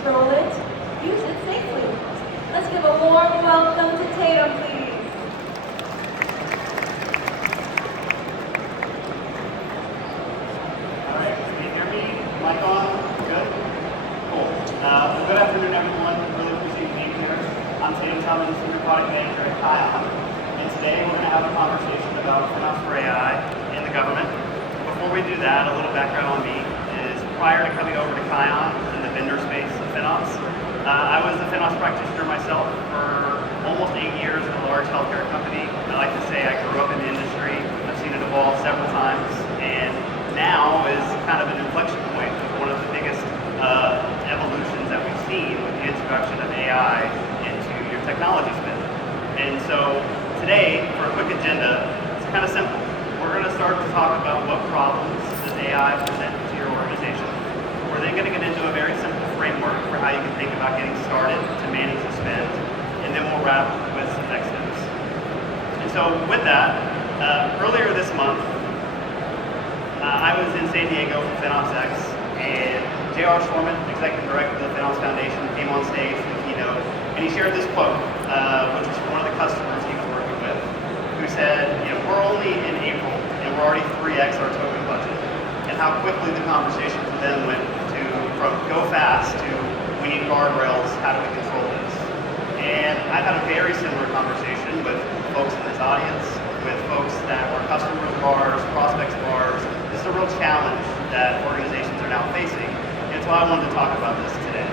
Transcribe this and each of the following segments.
control it, use it safely. Let's give a warm welcome to Tatum, please. All right, can you hear me? Mic on? Good? Cool. Well, good afternoon, everyone. Really appreciate you being here. I'm Tatum Thomas, Senior Product Manager at Kion. And today we're going to have a conversation about FinOps for AI in the government. Before we do that, a little background on me is prior to coming over to Kion in the vendor space of FinOps, I was a FinOps practitioner myself for almost 8 years in a large healthcare company. I like to say I grew up in the industry. I've seen it evolve several times, and now is kind of an inflection point of one of the biggest evolutions that we've seen with the introduction of AI into your technology spend. And so today, for a quick agenda, it's kind of simple. We're going to start to talk about what problems does AI present to your organization. We're then going to get into a very simple framework for how you can think about getting started to manage the spend, and then we'll wrap with some next steps. And so with that, earlier this month, I was in San Diego for FinOps X, and J.R. Schwarman, Executive Director of the FinOps Foundation, came on stage for the keynote, and he shared this quote, which was from one of the customers he was working with, who said, we're only in April, and we're already 3x our token budget, and how quickly the conversation for them went from go fast to we need guardrails, how do we control this? And I've had a very similar conversation with folks in this audience, with folks that were customers of ours, prospects of ours. This is a real challenge that organizations are now facing, and that's why I wanted to talk about this today.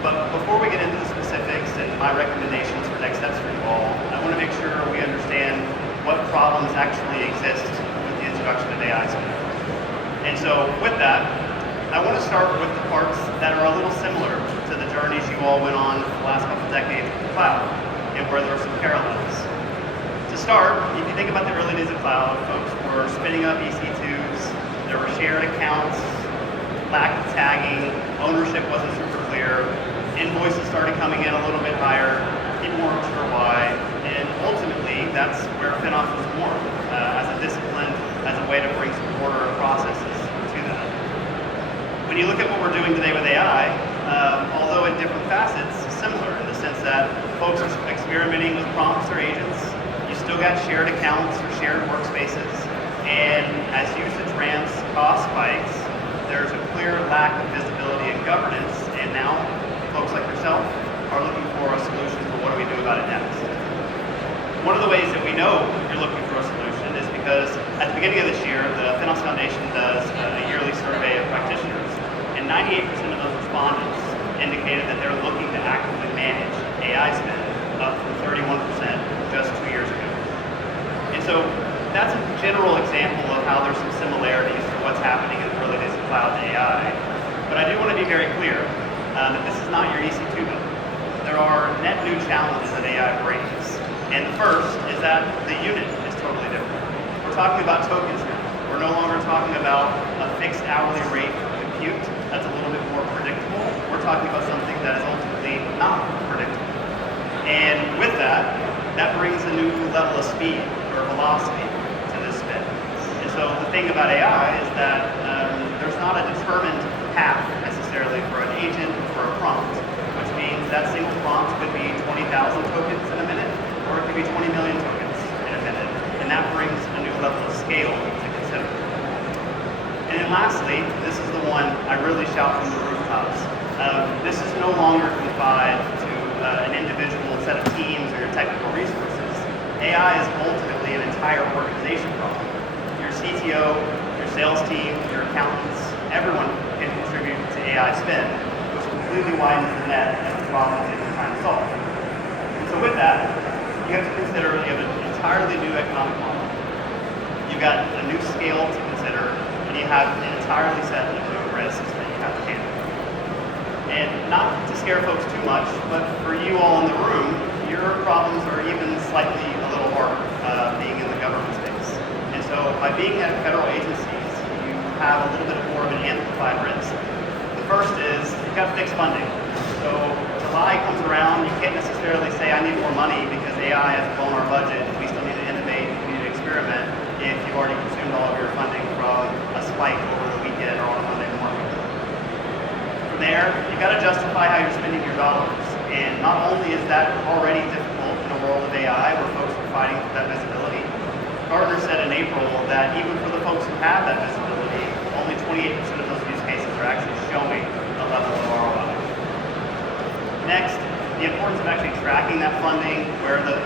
But before we get into the specifics and my recommendations for next steps for you all, I want to make sure we understand what problems actually exist with the introduction of AI spend. And so with that, I want to start with the parts that are a little similar to the journeys you all went on for the last couple decades with the cloud, and where there are some parallels. To start, if you think about the early days of cloud, folks were spinning up EC2s, there were shared accounts, lack of tagging, ownership wasn't super clear, invoices started coming in a little bit higher, people weren't sure why, and ultimately that's where FinOps was born, as a discipline, as a way to bring some order and processes to that. When you look at what we're doing today with AI, although in different facets, similar in the sense that folks are experimenting with prompts or agents, you still got shared accounts or shared workspaces, and as usage ramps, cost spikes, there's a clear lack of visibility and governance, and now folks like yourself are looking for a solution for what do we do about it next. One of the ways that we know you're looking for a solution is because at the beginning of this year, the FinOps Foundation does a yearly survey of practitioners, and 98% of those respondents indicated that they're looking to actively manage AI spend, up from 31% just 2 years ago. And so that's a general example of how there's some similarities to what's happening in the early days of cloud and AI. But I do want to be very clear that this is not your EC2 bill. There are net new challenges that AI brings. And the first is that the unit is totally different. We're talking about tokens now. We're no longer talking about a fixed hourly rate for compute that's a little bit more predictable. We're talking about something that is ultimately not predictable. And with that, that brings a new level of speed or velocity to this spend. And so the thing about AI is that there's not a determined path necessarily for an agent or for a prompt, which means that single prompt could be 20,000 tokens in a minute, or it could be 20 million tokens in a minute. And that brings a new level of scale to consider. And then lastly, this is the one I really shout from the rooftops. This is no longer confined to an individual set of teams or your technical resources. AI is ultimately an entire organization problem. Your CTO, your sales team, your accountants, everyone can contribute to AI spend, which completely widens the net of the problems that you're trying to solve. And so with that, you have to consider you have an entirely new economic model. You've got a new scale to consider, and you have an entirely set of new risks that you have to handle. And not to scare folks too much, but for you all in the room, your problems are even slightly a little harder being in the government space. And so by being at federal agencies, you have a little bit more of an amplified risk. The first is you've got fixed funding. So July comes around, you can't necessarily say I need more money because AI has blown our budget, we still need to innovate, we need to experiment if you've already consumed all of your funding from a spike over the weekend or on a Monday morning. From there, you got to justify how you're spending your dollars. And not only is that already difficult in a world of AI where folks are fighting for that visibility, Gartner said in April that even for the folks who have that visibility, only 28% of those use cases are actually showing a level of ROI. Next, the importance of actually tracking that funding, where the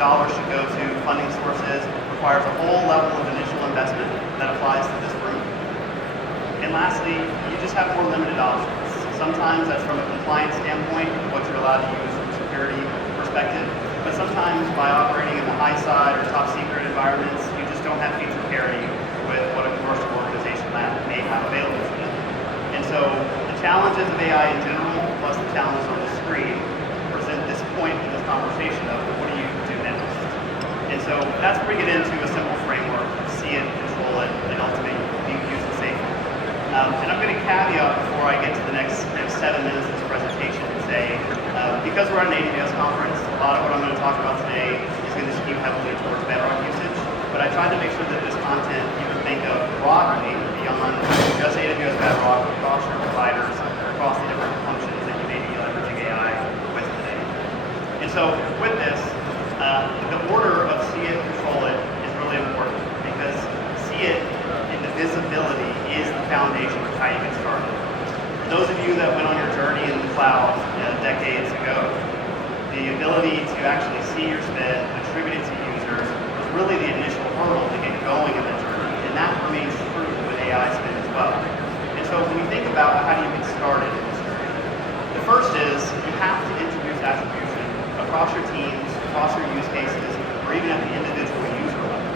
dollars should go to funding sources, requires a whole level of initial investment that applies to this group. And lastly, you just have more limited options. Sometimes that's from a compliance standpoint, what you're allowed to use from a security perspective, but sometimes by operating in the high side or top secret environments, you just don't have feature parity with what a commercial organization may have available to them. And so the challenges of AI in general, plus the challenges on the screen, present this point in this conversation of what do you do next? And so that's where we get into a simple framework, see it, control it, and ultimately use it safely. And I'm going to caveat before I get to the next 7 minutes of this presentation and say, because we're at an AWS conference, a lot of what I'm going to talk about today is going to skew heavily towards Bedrock usage. But I tried to make sure that this content you can think of broadly beyond just AWS Bedrock, across your providers, across the different functions that you may be leveraging AI with today. And so with this, the order of see it, control it is really important because see it in the visibility is the foundation of how you get started. For those of you that went on your journey in the cloud decades ago, the ability to actually see your spend, attribute it to users, was really the initial hurdle to get going in the journey, and that remains true with AI spend as well. And so when we think about how do you get started in this journey, the first is you have to introduce attribution across your teams, across your use cases, or even at the individual user level.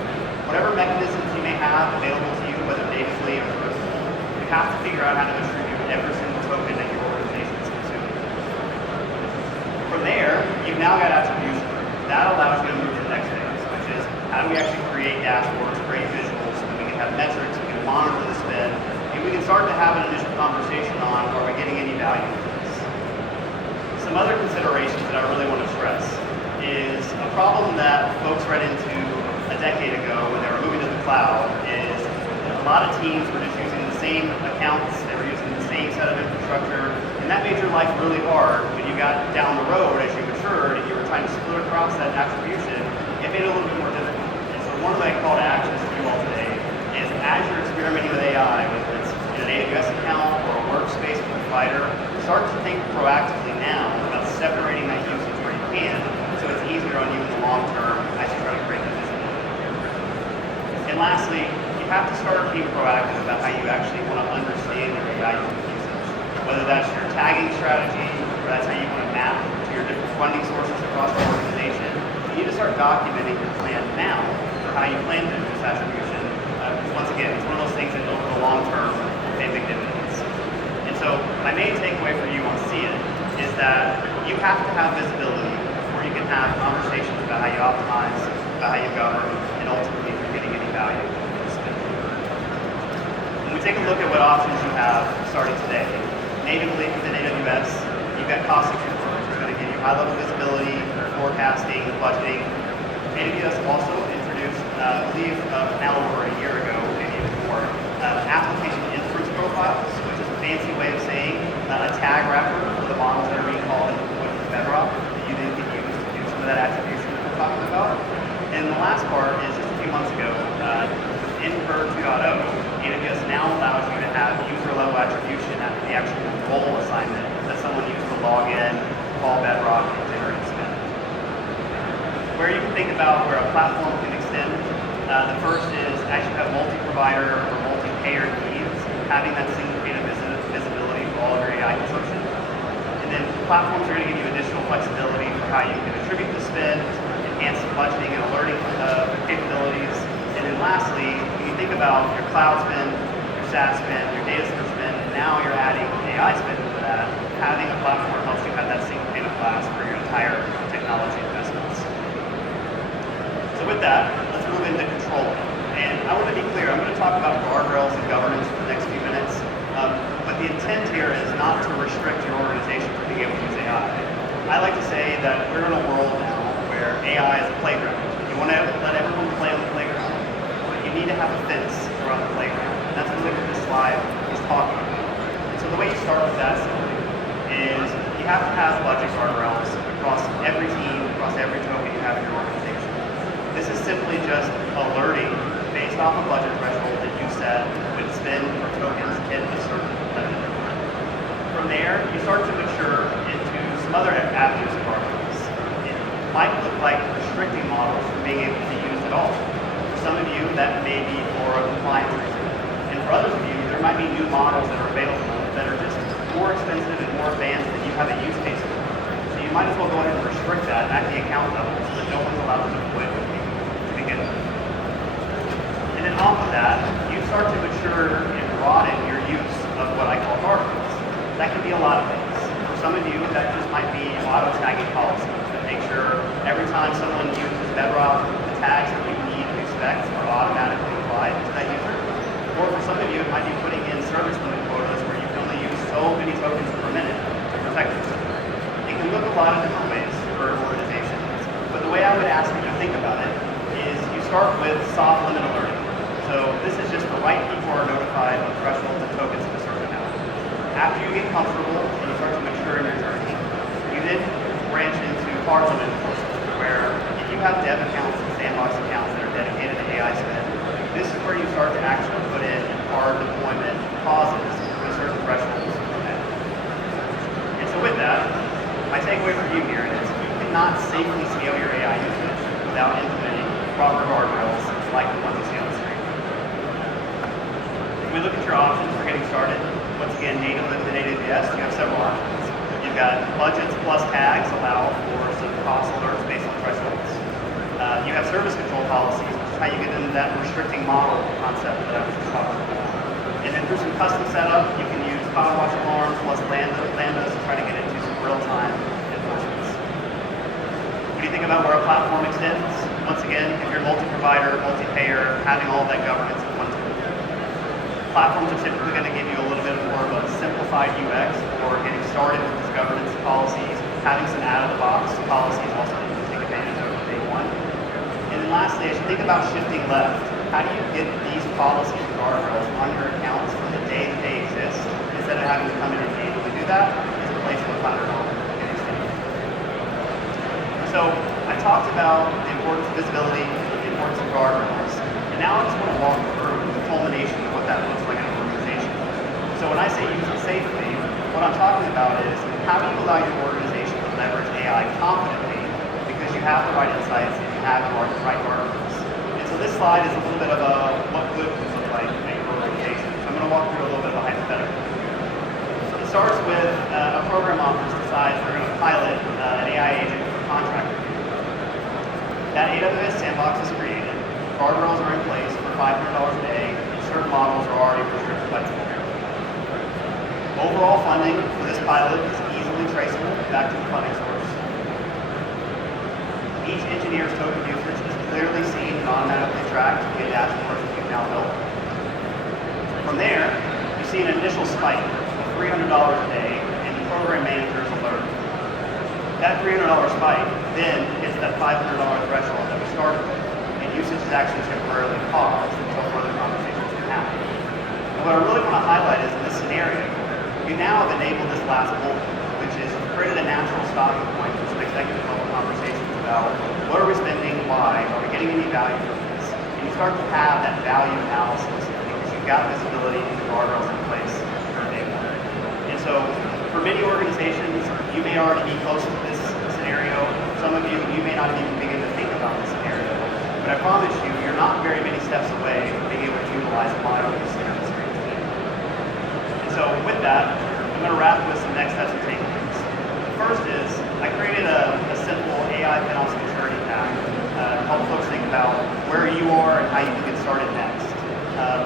Whatever mechanisms you may have available to you, whether natively or through a tool, you have to figure out how to attribute every single token that your organization is consuming. From there, you've now got attribution. That allows you to move to the next phase, which is how do we actually create dashboards, create visuals, so that we can have metrics, we can monitor the spend, and we can start to have an initial conversation on are we getting any value from this. Some other considerations that I really want to stress is a problem that folks ran into a decade ago when they were moving to the cloud is a lot of teams were just using the same accounts, they were using the same set of infrastructure, and that made your life really hard when you got down the road as you matured and you were trying to split across that attribution. It made it a little bit more difficult. And so one of my call to actions for you all today is as you're experimenting with AI, whether it's in an AWS account or a workspace provider, start to think proactively now about separating that usage where you can so it's easier on you in the long term as you try to create that visibility. And lastly, you have to start being proactive about how you actually want to understand your AI usage. Whether that's your tagging strategy, or that's how you want to map to your different funding sources across the organization, you need to start documenting your plan now for how you plan to introduce attribution. Once again, it's one of those things that over the long term will pay big dividends. And so my main takeaway for you on See It is that you have to have visibility before you can have conversations about how you optimize, about how you govern, and ultimately if you're getting any value. When we take a look at what options you have starting today, natively within AWS, you've got cost control, which is going to give you high-level visibility, forecasting, budgeting. AWS also introduced, I believe now over a year ago, maybe even more, application inference profiles, which is a fancy way of saying a tag wrapper for the models that are being called with Bedrock that you then can use to do some of that attribution that we're talking about. And the last part is just a few months ago, in Ver 2.0, AWS now allows you to have user-level attribution after the actual role assignment that someone used to log in, call Bedrock, and generate spend. Where you can think about where a platform can extend, the first is as you have multi-provider or multi-payer needs, having that single pane of visibility for all of your AI consumption. And then platforms are going to give you additional flexibility for how you can attribute the spend, enhance the budgeting and alerting capabilities. And then lastly, when you think about your cloud spend, your SaaS spend, your data center spend, and now you're adding AI spend into that, having a platform helps you have that single pane of glass for your entire technology investments. So with that, let's move into controlling. And I want to be clear, I'm going to talk about guardrails and governance for the next few minutes. But the intent here is not to restrict your organization from being able to use AI. I like to say that we're in a world now where AI is a playground. You want to let everyone play on the playground, but you need to have a fence around the playground. And that's really what this slide is talking about. And so the way you start with that simply is you have to have budget guardrails across every team, across every token you have in your organization. This is simply just alerting based off a budget threshold that you set when spend or tokens hit a certain limit. From there, you start to mature into some other avenues of guardrails. It might look like restricting models from being able to be used at all. For some of you, that may be for a compliance reason. And for others of you, there might be new models that are available that are just more expensive and more advanced than you have a use case for. So you might as well go ahead and restrict that at the account level so that no one's allowed to deploy it to begin with. And then off of that, you start to mature and broaden your use of what I call guardrails. That can be a lot of things. For some of you, that just might be auto-tagging policies that make sure every time someone uses Bedrock, the tags that you need to expect are automatically applied to that user. Or for some of you, it might be putting in service limit quotas where you can only use so many tokens per minute to protect yourself. It can look a lot of different ways for organizations, but the way I would ask you to think about it is you start with soft limit alerting. So this is just the right people are notified of thresholds and tokens of a certain amount. After you get comfortable and you start to mature in your journey, you then branch into hard limit enforcement, where if you have dev accounts and sandbox accounts that are dedicated to AI spend, this is where you start to actually put in hard deployment clauses with certain thresholds per minute. And so with that, my takeaway for you here is you cannot safely scale your AI usage without implementing proper guardrails like the ones you see on the screen. When we look at your options for getting started, once again, native lift and native yes, you have several options. You've got budgets plus tags allow for some cost alerts based on thresholds. You have service control policies, which is how you get into that restricting model concept that I was just talking about. And then through some custom setup, you can use Cloud Watch alarms plus lambdas to try to get into some real-time enforcements. When you think about where a platform extends, once again, if you're multi-provider, multi-payer, having all of that governance in one tool. Platforms are typically going to give you a little bit more of a simplified UX for getting started with these governance policies, having some out-of-the-box policies also that you can take advantage of from day one. And then lastly, as you think about shifting left, how do you get these policies and guardrails on your accounts from the day that they exist, instead of having to come in and manually do that, is a place with a platform can extend. So I talked about the importance of visibility, the importance of guardrails, and now I just want to walk through the culmination of what that looks like in an organization. So when I say use it safely, what I'm talking about is how do you allow your organization to leverage AI confidently because you have the right insights and you have the right guardrails. And so this slide is a little bit of a what good would look like in your organization. So I'm going to walk through a little bit of a hypothetical. It starts with a program office decides they're going to pilot an AI agent for contract review. That AWS sandbox is created, guardrails are in place for $500 a day, and certain models are already restricted by 12. Overall funding for this pilot is easily traceable back to the funding source. Each engineer's token usage is clearly seen and automatically tracked via dashboards that you've now built. From there, you see an initial spike of $300 a day in the program manager's alert. That $300 spike then hits that $500 threshold that we started with, and usage is actually temporarily paused until further conversations can happen. And what I really want to highlight is in this scenario, you now have enabled this last bullet, which is created a natural stopping point for some executive level conversations about what are we spending, why, are we getting any value from this? And you start to have that value analysis because you've got visibility and the guardrails in place from day one. And so for many organizations, you may already be close to this scenario. Some of you may not even begin to think about this scenario. But I promise you, you're not very many steps away from being able to utilize a model you see on the screen today. And so with that, I'm going to wrap with some next steps and takeaways. The first is I created a simple AI FinOps maturity path to help folks think about where you are and how you can get started next.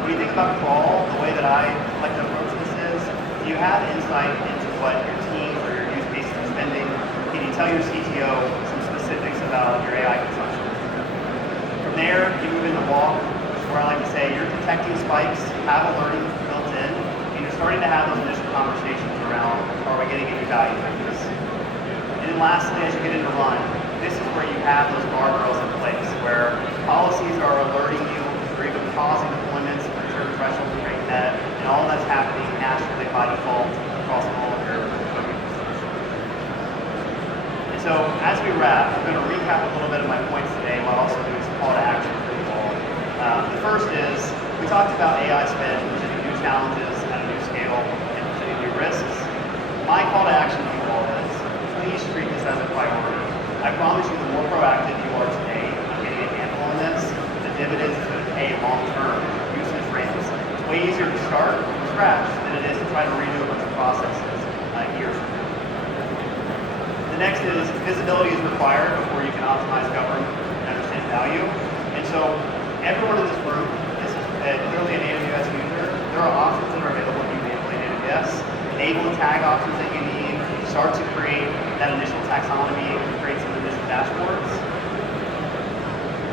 When you think about crawl, the way that I like to approach this is, do you have insight into what your teams or your use cases are spending? Can you tell your CTO some specifics about your AI consumption? From there, you move into walk, which is where I like to say you're detecting spikes, have alerting built in, and you're starting to have those initial conversations around, are we getting any value from this? And then lastly, as you get into run, this is where you have those guardrails in place, where policies are alerting you, or even pausing deployments for certain thresholds are being met, and all that's happening naturally by default across wrap, I'm going to recap a little bit of my points today while also doing some call to action for you all. The first is, we talked about AI spend presenting new challenges at a new scale and presenting new risks. My call to action to you all is, please treat this as a priority. I promise you, the more proactive you are today on getting a handle on this, the dividends it's going to pay long term. Usage ramps. It's way easier to start from scratch than it is to try to redo a bunch of processes years from now. The next is, visibility is required before you can optimize, govern, and understand value. And so everyone in this room is clearly an AWS user. There are options that are available if you enable AWS. Enable the tag options that you need. Start to create that initial taxonomy and create some initial dashboards.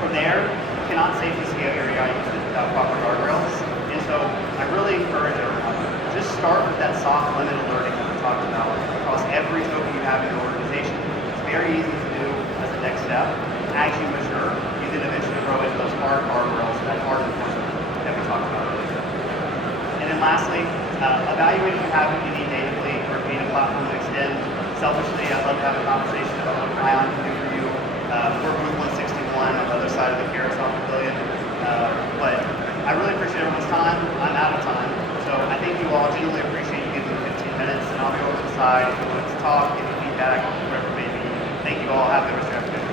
From there, you cannot safely scale your AI usage without proper guardrails. And so I really encourage everyone, just start with that soft limit alerting that we talked about across every token you have in your organization. It's very easy to do as a next step. As you mature, you then eventually grow into those hard guardrails, that hard enforcement that we talked about earlier. And then lastly, evaluate if you have what you need natively or if you need a platform to extend. Selfishly, I'd love to have a conversation about what Ion can do for you. We're booth 161 on the other side of the Carousel Pavilion. But I really appreciate everyone's time. I'm out of time. So I thank you all. Genuinely appreciate you giving me 15 minutes, and I'll be over to the side if you want to talk, give me feedback, whatever it may be. Thank you all. Have a good rest of your afternoon.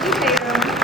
Thank you, Tatum.